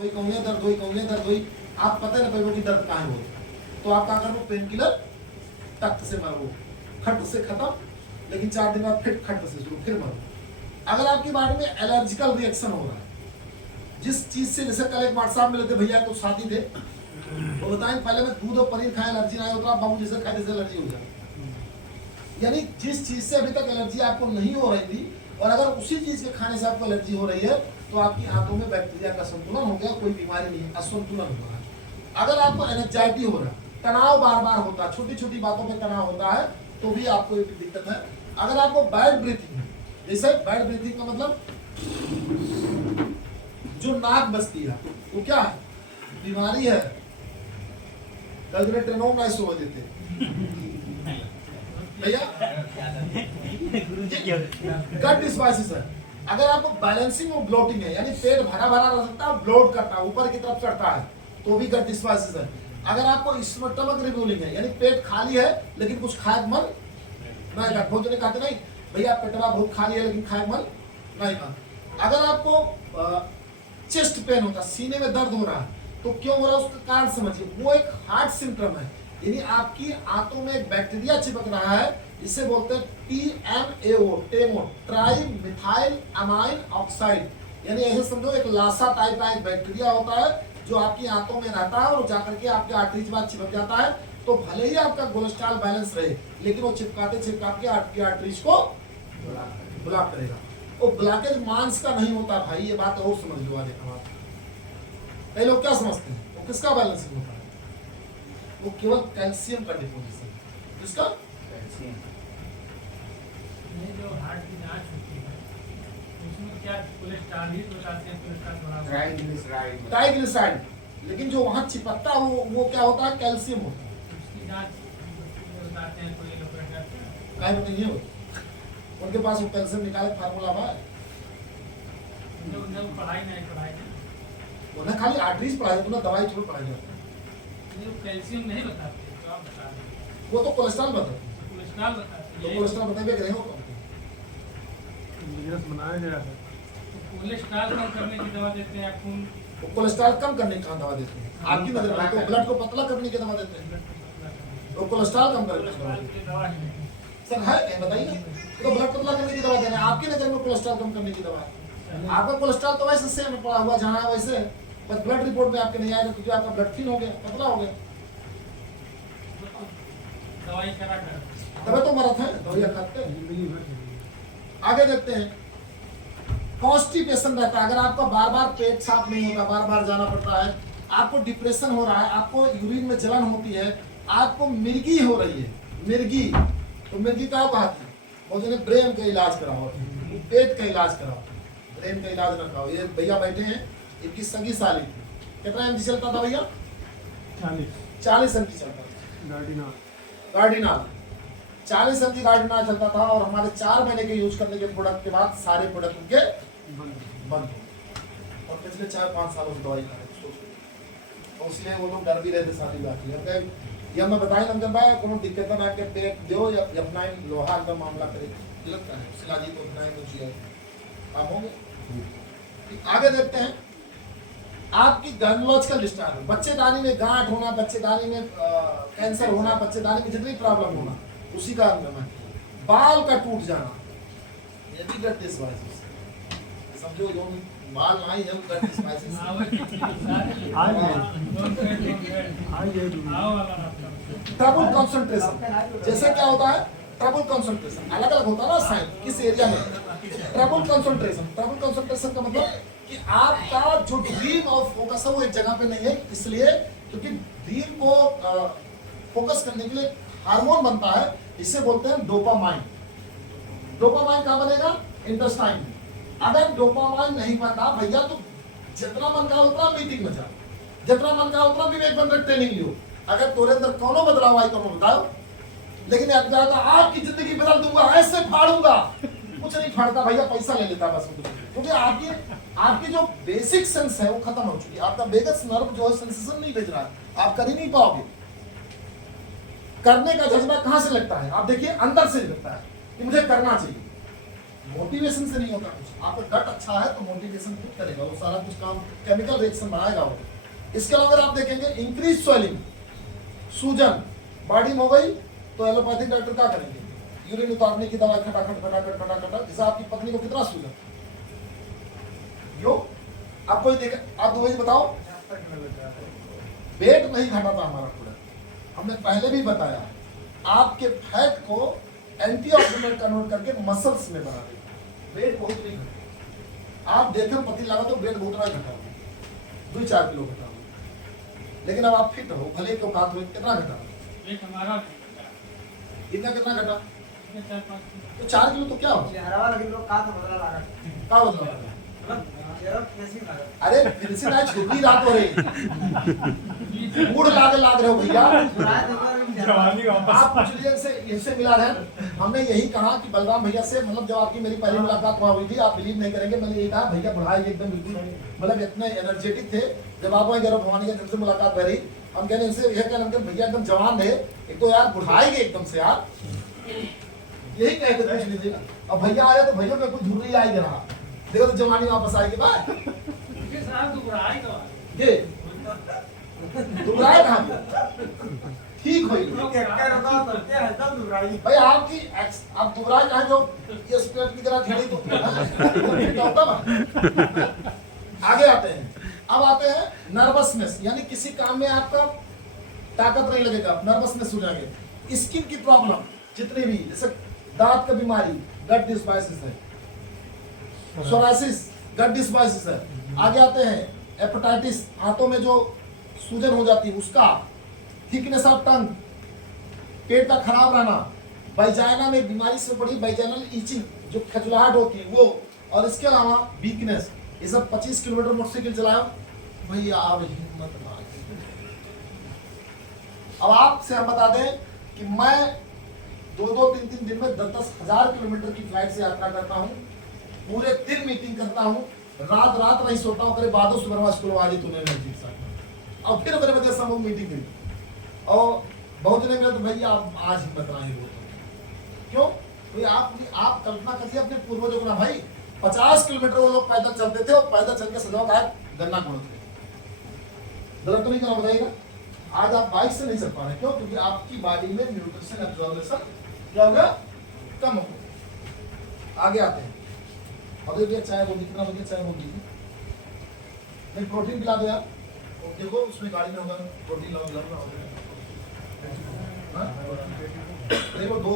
कोई कहूँगे दर्द हुई, कहूँगे दर्द हुई, आप पता नहीं पाएगा कि दर्द कहाँ हो, तो आप क्या करो, पेन किलर टक से मारो, खट से खत्म, लेकिन 4 दिन बाद फिर खट से शुरू, फिर मारो। अगर आपकी बॉडी में एलर्जिकल रिएक्शन हो रहा है जिस चीज से, जैसे कल एक व्हाट्सएप मिले थे भैया को शादी थे, वो बताएं पहले मैं दूध और पनीर खाए एलर्जी ना होता, बाबू जैसे खाए जैसे एलर्जी हो जाए। यानी जिस चीज से अभी तक एलर्जी आपको नहीं हो रही थी, और अगर उसी चीज के खाने से आपको एलर्जी हो रही है, तो आपकी आंतों में बैक्टीरिया का संतुलन हो गया, कोई बीमारी नहीं है, असंतुलन हो रहा है। अगर आपको एनजाइटी हो रहा है, तनाव बार बार होता है, छोटी छोटी बातों पर तनाव होता है, तो भी आपको एक दिक्कत है। अगर आपको बैड ब्रीथिंग है, जैसे बैड ब्रीथिंग का मतलब जो नाक बसती है, वो क्या है, बीमारी है। ट्रेनों में सो देते भैया, गट डिस्बाइसिस है। अगर आपको बैलेंसिंग और ब्लोटिंग है, यानी पेट भरा भरा रह सकता है, ब्लोट करता है, ऊपर की तरफ चढ़ता है, तो भी गट डिस्बाइसिस है। अगर आपको स्टमक रिवोलिंग है, यानी पेट खाली है लेकिन कुछ खाए मन नहीं था, बहुत कहते नहीं भैया पेटवा बहुत खाली है लेकिन खाए मन नहीं था। अगर आपको चेस्ट पेन होता, सीने में दर्द हो रहा है, तो क्यों हो रहा है उसका कारण समझिए, वो एक हार्ट सिम्टम है, यानी आपकी आंतों में एक बैक्टीरिया चिपक रहा है, इसे बोलते हैं TMAO, टेमो, ट्राई मिथाइल अमाइन ऑक्साइड। यानी ऐसे समझो एक लासा टाइप का एक बैक्टीरिया होता है जो आपकी आंतों में रहता है और जाकर के आपके आर्टरीज के बाद चिपक जाता है। तो भले ही आपका कोलेस्ट्रॉल बैलेंस रहे, लेकिन वो चिपकाते चिपकाते आपकी आर्टरीज को ब्लॉक करेगा। और ब्लॉकेज मांस का नहीं होता भाई, ये बात और समझ लो। आज कई लोग क्या समझते हैं, वो किसका बैलेंसिंग होता है, वो केवल कैल्शियम का डिपोजिशन, किसका कैल्शियम। ये जो हार्ट की जांच होती है उसमें क्या कोलेस्ट्रॉल ही बताते हैं, कोलेस्ट्रॉल ट्राइग्लिसराइड, लेकिन जो वहां चिपकता है वो क्या होता है, कैल्शियम होता है। उसकी जांच बताते हैं, कोई लोग करते हैं, काय बताइए, उनके पास वो कैल्शियम निकाले फार्मूला है, जब पढ़ाई नहीं उन्हें खाली आर्टरीज पढ़ाई, उन्हें दवाई छोड़ पढ़ाई जाती है। कैल्शियम नहीं बताते, तो आप बता दें, वो तो कोलेस्ट्रॉल बताते हैं, कोलेस्ट्रॉल बताते तो हैं, कोलेस्ट्रॉल बताइए कि नहीं बिजनेस बनाया गया है। कोलेस्ट्रॉल कम करने की दवा देते हैं, खून वो कोलेस्ट्रॉल कम करने की दवा देते हैं, आपकी नजर में तो ब्लड को पतला करने की दवा देते हैं, तो कोलेस्ट्रॉल कम करने की दवा देते हैं। दवा है सर है क्या बताइए, तो ब्लड पतला करने की दवा दे रहे हैं, आपकी नजर में कोलेस्ट्रॉल कम करने की दवा है। आपका कोलेस्ट्रॉल तो वैसे सेम पड़ा हुआ जहाँ है वैसे, बस ब्लड रिपोर्ट में आपके नहीं आएगा क्योंकि आपका ब्लड थिन हो गया, पतला हो गया, दवाई करा कर तभी तो मरत है दवाइयाँ खाते हैं। जिंदगी भर चलेगी। आगे देखते हैं, कॉन्स्टिपेशन रहता है, अगर आपका बार बार पेट साफ नहीं होता, बार बार जाना पड़ता है, आपको डिप्रेशन हो रहा है, आपको यूरिन में जलन होती है, आपको मिर्गी हो रही है, मिर्गी, तो मिर्गी क्या कहती है, वो जो ब्रेन का इलाज कराओ, पेट का इलाज कराओ, ब्रेन का इलाज न कराओ। ये भैया बैठे हैं, इनकी सगी साली थी, कितना एमजी चलता था भैया, 40 एमजी चलता था गार्डिनाल, 40 एमजी गार्डिनाल चलता था, और हमारे 4 महीने के यूज करने के प्रोडक्ट के बाद सारे प्रोडक्ट उनके बंद हो, और पिछले 4-5 सालों से दवाई खा रहे हैं, तो इसलिए वो लोग डर भी रहते शादी बात। या मैं बताई नंदन भाई कोनो दिक्कत ना के पेट दो या अपना लोहा का मामला करे लगता है सिलाजी तो बनाए कुछ है आप होंगे। आगे देखते हैं, आपकी गायनोलॉजिकल डिस्टर्ब, बच्चेदानी में गांठ होना, बच्चेदानी में कैंसर होना, बच्चेदानी में जितनी प्रॉब्लम होना उसी का अंग है। बाल का टूट जाना, ये भी गट डिस्बाइसिस, समझो जो बाल नहीं है वो गट डिस्बाइसिस। ट्रबल कंसंट्रेशन, जैसे क्या होता है, ट्रबल कंसंट्रेशन अलग अलग होता है ना साइन, किस एरिया में ट्रबल कंसंट्रेशन का मतलब कि आपका जो ड्रीम ऑफ फोकस है वो एक जगह पे नहीं है, इसलिए क्योंकि ड्रीम को फोकस करने के लिए हार्मोन बनता है, इसे बोलते हैं डोपामाइन। डोपामाइन कहाँ बनेगा, इंटेस्टाइन में। अगर डोपामाइन नहीं बनता भैया तो जितना मन का उतना मीटिंग में जाओ, जितना मन का उतना विवेक बन रहे ट्रेनिंग लियो, अगर तोरे अंदर कोनो बदलाव आई तो मैं बताओ, लेकिन आपकी जिंदगी बदल दूंगा, ऐसे फाड़ूंगा, कुछ नहीं फाड़ता भैया, पैसा ले लेता बस, क्योंकि आपकी जो बेसिक सेंस है वो खत्म हो चुकी है, आपका वेगस नर्व जो है सेंसेशन नहीं भेज रहा है, आप कर ही नहीं पाओगे। करने का जज्बा कहां से लगता है, आप देखिए अंदर से लगता है कि मुझे करना चाहिए, मोटिवेशन से नहीं होता कुछ। आपका गट अच्छा है तो मोटिवेशन खुद करेगा, वो सारा कुछ काम केमिकल रिएक्शन बनाएगा वो। इसके अलावा अगर आप देखेंगे इंक्रीज स्वेलिंग, सूजन बॉडी में हो गई तो एलोपैथिक डॉक्टर क्या करेंगे, यूरिन उतारने की दवा खटाखट खटाखट खटाखट। जैसे आपकी पत्नी को कितना सूजन, यो आप कोई देख, आप दो बताओ। वेट नहीं घटा था हमारा प्रोडक्ट, हमने पहले भी बताया, आपके फैट को एंटीऑक्सीडेंट कन्वर्ट करके मसल्स में बना देगा, वेट बहुत नहीं घटा। आप देखें पति लगा तो वेट बहुत घटा होगा, 2-4 किलो घटा होगा, लेकिन अब आप फिट हो, भले को बात हुई, कितना घटा, वेट हमारा इतना कितना घटा, 4-5 किलो। तो 4 किलो तो क्या हो, क्या बदला? अरे फिर से ना छोटी रात हो रही, मूड लाग रहे हो भैया। जवानी वापस। आप कुछ दिन से इनसे मिला रहे, हमने यही कहा कि बलराम भैया से, मतलब जब आपकी मेरी पहली मुलाकात वहाँ हुई थी, आप बिलीव नहीं करेंगे, मैंने ये कहा भैया बढ़ाई एकदम बिल्कुल, मतलब इतने एनर्जेटिक थे। जब आप वहाँ गौरव भवानी के से मुलाकात रही, हम कहने इनसे यह कहने भैया एकदम जवान रहे, एक तो यार बुढ़ाएंगे एकदम से यार, यही कह के पूछ लीजिए। अब भैया आए तो भैया में कुछ धुर्री आएगी रहा, देखो तो जवानी वापस आएगी भाई। ये दुबराए कहाँ पे? ठीक हुई भाई आपकी आप दुबराए कहाँ जो ये स्प्लेट की तरह खड़ी तो आगे आते हैं। अब आते हैं नर्वसनेस, यानी किसी काम में आपका ताकत नहीं लगेगा, नर्वसनेस हो जाएंगे। स्किन की प्रॉब्लम जितनी भी, जैसे दांत का बीमारी, गट डिस्बाइसिस है, सोरासिस गट डिस्बाइसिस है। आगे आते हैं हेपेटाइटिस, हाथों में जो सूजन हो जाती है उसका, थिकनेस ऑफ टंग, पेट का खराब रहना, वाइजाइना में बीमारी से बड़ी वाइजाइनल ईचिंग जो खजुलाहट होती है वो, और इसके अलावा वीकनेस। ये सब 25 किलोमीटर मोटरसाइकिल चलाया भैया, आप हिम्मत ना। अब आपसे हम बता दें कि मैं 2-3 दिन में 10-10 हजार किलोमीटर की फ्लाइट से यात्रा करता हूँ, पूरे दिन मीटिंग करता हूँ, रात नहीं सोता हूँ, करे बाद सुबह स्कूल वाली तूने नहीं साथ, और फिर मेरे वजह से हम मीटिंग गई, और बहुत जने मिले तो भैया आप आज हिम्मत ना ही क्यों? तो आप कल्पना करिए अपने पूर्वजों का, भाई 50 किलोमीटर वो लोग पैदल चलते थे, और पैदल चल के सजाओ का गन्ना खोलते थे, गलत तो नहीं करना बताइएगा। आज आप बाइक से नहीं चल पा रहे, क्यों? क्योंकि आपकी बॉडी में न्यूट्रिशन एब्जॉर्प्शन क्या होगा, कम होगा। आगे आते हैं, और ये चाय बोल, कितना बजे चाय बोल दीजिए, नहीं प्रोटीन पिला दो यार, देखो उसमें गाड़ी में होगा प्रोटीन, लाओ देखो 2